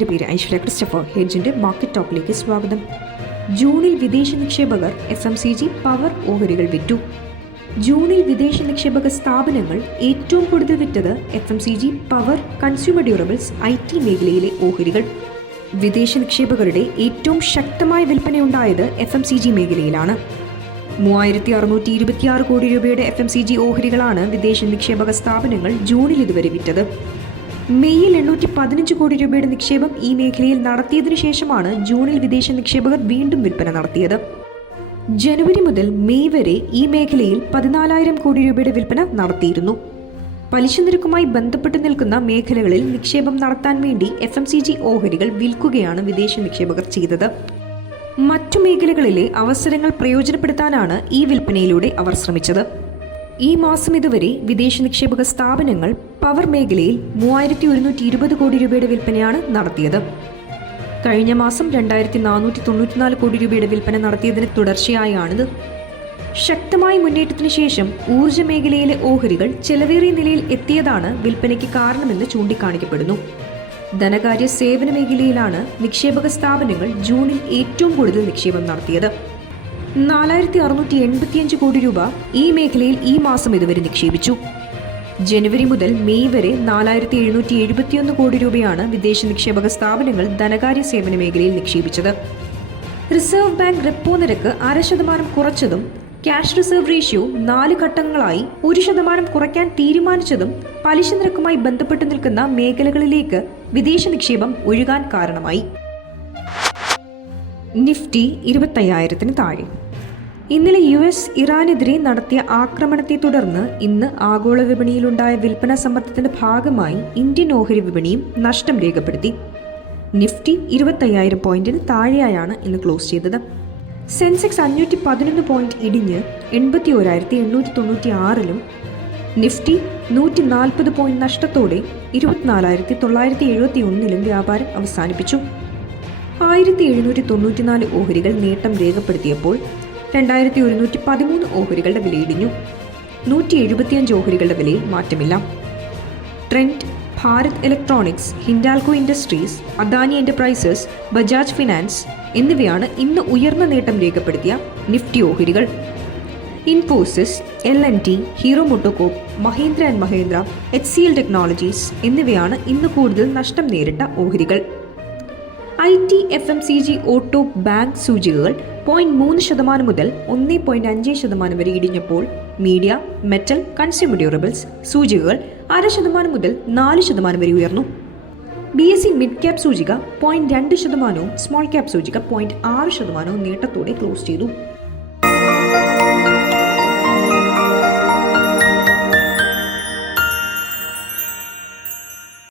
എന്റെ പേര് ഐശ്വര്യ ക്രിസ്റ്റഫർ ഹെഡ്ജിന്റെ മാർക്കറ്റ് ടോക്കിലേക്ക് സ്വാഗതം. ജൂണിൽ വിദേശ നിക്ഷേപകർ S M C G power ഓഹരികൾ വിറ്റു. ജൂണിൽ വിദേശ നിക്ഷേപക സ്ഥാപനങ്ങൾ ഏറ്റവും കൂടുതൽ വിറ്റത് F M C G power consumer durables I T മേഖലയിലെ ഓഹരികൾ. വിദേശ നിക്ഷേപകരുടെ ഏറ്റവും ശക്തമായ വിൽപ്പനയുണ്ടായത് എഫ് എം സി ജി മേഖലയിലാണ്. മൂവായിരത്തി അറുന്നൂറ്റി ഇരുപത്തിയാറ് കോടി രൂപയുടെ എഫ് എം സി ജി ഓഹരികളാണ് വിദേശ നിക്ഷേപക സ്ഥാപനങ്ങൾ ജൂണിൽ ഇതുവരെ വിറ്റത്. മെയ്യിൽ എണ്ണൂറ്റി പതിനഞ്ച് കോടി രൂപയുടെ നിക്ഷേപം ഈ മേഖലയിൽ നടത്തിയതിനു ശേഷമാണ് ജൂണിൽ വിദേശ നിക്ഷേപകർ വീണ്ടും വിൽപ്പന നടത്തിയത്. ജനുവരി മുതൽ മെയ് വരെ ഈ മേഖലയിൽ പതിനാലായിരം കോടി രൂപയുടെ വിൽപ്പന നടത്തിയിരുന്നു. പലിശ നിരക്കുമായി ബന്ധപ്പെട്ട് നിൽക്കുന്ന മേഖലകളിൽ നിക്ഷേപം നടത്താൻ വേണ്ടി എഫ് എം സി ജി ഓഹരികൾ വിൽക്കുകയാണ് വിദേശ നിക്ഷേപകർ ചെയ്തത്. മറ്റു മേഖലകളിലെ അവസരങ്ങൾ പ്രയോജനപ്പെടുത്താനാണ് ഈ വിൽപ്പനയിലൂടെ അവർ ശ്രമിച്ചത്. ഈ മാസം ഇതുവരെ വിദേശ നിക്ഷേപക സ്ഥാപനങ്ങൾ പവർ മേഖലയിൽ മൂവായിരത്തി ഒരുന്നൂറ്റി ഇരുപത് കോടി രൂപയുടെ വിൽപ്പനയാണ് നടത്തിയത്. കഴിഞ്ഞ മാസം രണ്ടായിരത്തി നാനൂറ്റി തൊണ്ണൂറ്റിനാല് കോടി രൂപയുടെ വിൽപ്പന നടത്തിയതിന് തുടർച്ചയായാണിത്. ശക്തമായ മുന്നേറ്റത്തിന് ശേഷം ഊർജ മേഖലയിലെ ഓഹരികൾ ചെലവേറിയ നിലയിൽ എത്തിയതാണ് വിൽപ്പനയ്ക്ക് കാരണമെന്ന് ചൂണ്ടിക്കാണിക്കപ്പെടുന്നു. ധനകാര്യ സേവന മേഖലയിലാണ് നിക്ഷേപക സ്ഥാപനങ്ങൾ ജൂണിൽ ഏറ്റവും കൂടുതൽ നിക്ഷേപം നടത്തിയത്. നാലായിരത്തി അറുന്നൂറ്റി എൺപത്തിയഞ്ച് കോടി രൂപ ഈ മേഖലയിൽ ഈ മാസം ഇതുവരെ നിക്ഷേപിച്ചു. ജനുവരി മുതൽ മെയ് വരെ നാലായിരത്തി എഴുന്നൂറ്റി എഴുപത്തിയൊന്ന് കോടി രൂപയാണ് വിദേശ നിക്ഷേപക സ്ഥാപനങ്ങൾ ധനകാര്യ സേവന മേഖലയിൽ നിക്ഷേപിച്ചത്. റിസർവ് ബാങ്ക് റെപ്പോ നിരക്ക് അര ശതമാനം കുറച്ചതും ക്യാഷ് റിസർവ് റേഷ്യോ നാല് ഘട്ടങ്ങളായി ഒരു ശതമാനം കുറയ്ക്കാൻ തീരുമാനിച്ചതും പലിശ നിരക്കുമായി ബന്ധപ്പെട്ട് നിൽക്കുന്ന മേഖലകളിലേക്ക് വിദേശ നിക്ഷേപം ഒഴുകാൻ കാരണമായി. നിഫ്റ്റി ഇരുപത്തയ്യായിരത്തിന് താഴെ. ഇന്നലെ യു എസ് ഇറാനെതിരെ നടത്തിയ ആക്രമണത്തെ തുടർന്ന് ഇന്ന് ആഗോള വിപണിയിലുണ്ടായ വിൽപ്പന സമ്മർദ്ദത്തിന്റെ ഭാഗമായി ഇന്ത്യൻ ഓഹരി വിപണിയും നഷ്ടം രേഖപ്പെടുത്തി. നിഫ്റ്റി ഇരുപത്തയ്യായിരം പോയിന്റിന് താഴെയായാണ് ഇന്ന് ക്ലോസ് ചെയ്തത്. സെൻസെക്സ് അഞ്ഞൂറ്റി പതിനൊന്ന് പോയിന്റ് ഇടിഞ്ഞ് എൺപത്തി ഓരായിരത്തി എണ്ണൂറ്റി തൊണ്ണൂറ്റി ആറിലും നിഫ്റ്റി നൂറ്റി നാൽപ്പത് പോയിന്റ് നഷ്ടത്തോടെ ഇരുപത്തിനാലായിരത്തി തൊള്ളായിരത്തി എഴുപത്തി ഒന്നിലും വ്യാപാരം അവസാനിപ്പിച്ചു. ആയിരത്തി എഴുന്നൂറ്റി തൊണ്ണൂറ്റിനാല് ഓഹരികൾ നേട്ടം രേഖപ്പെടുത്തിയപ്പോൾ രണ്ടായിരത്തി ഒരുന്നൂറ്റി പതിമൂന്ന് ഓഹരികളുടെ വിലയിടിഞ്ഞു നൂറ്റി എഴുപത്തിയഞ്ച് ഓഹരികളുടെ വിലയിൽ മാറ്റമില്ല. Trend Bharat electronics Hindalco industries Adani enterprises Bajaj finance എന്നിവയാണ് ഇന്ന് ഉയർന്ന നേട്ടം രേഖപ്പെടുത്തിയ നിഫ്റ്റി ഓഹരികൾ. Infosys L N T Hero MotoCorp Mahindra and Mahindra H C L technologies എന്നിവയാണ് ഇന്ന് കൂടുതൽ നഷ്ടം നേരിട്ട ഓഹരികൾ. I T F M C G auto bank സൂചികകൾ പോയിന്റ് മൂന്ന് ശതമാനം മുതൽ ഒന്ന് പോയിന്റ് അഞ്ച് ശതമാനം വരെ ഇടിഞ്ഞപ്പോൾ മീഡിയ മെറ്റൽ കൺസ്യൂമർ ഡ്യൂറബിൾസ് സൂചികകൾ അര ശതമാനം മുതൽ നാല് ശതമാനം വരെ ഉയർന്നു. B S C mid cap സൂചിക പോയിന്റ് രണ്ട് ശതമാനവും സ്മോൾ ക്യാപ് സൂചിക പോയിന്റ് ആറ് ശതമാനവും നേട്ടത്തോടെ ക്ലോസ് ചെയ്തു.